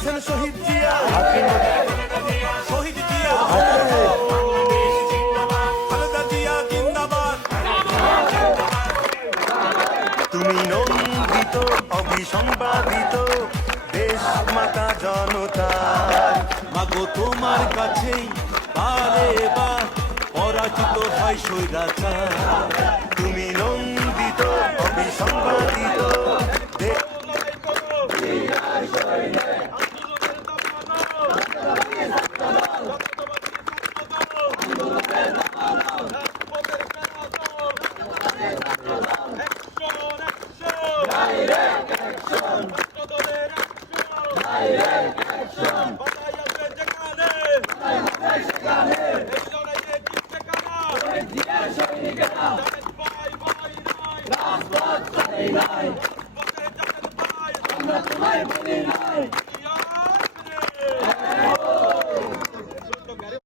দিয়েছেন শহীদ জিয়া, শহীদ জিয়া, খালেদা জিয়া জিন্দাবাদ। তুমি নন্দিত অবিসংবাদিত দেশ মাতা জনতার, মাগো তোমার কাছেই বারে বার পরাজিত হয় স্বৈরাচার। তুমি নন্দিত অবিসংবাদিত আমরা তোমায় বলি নাই।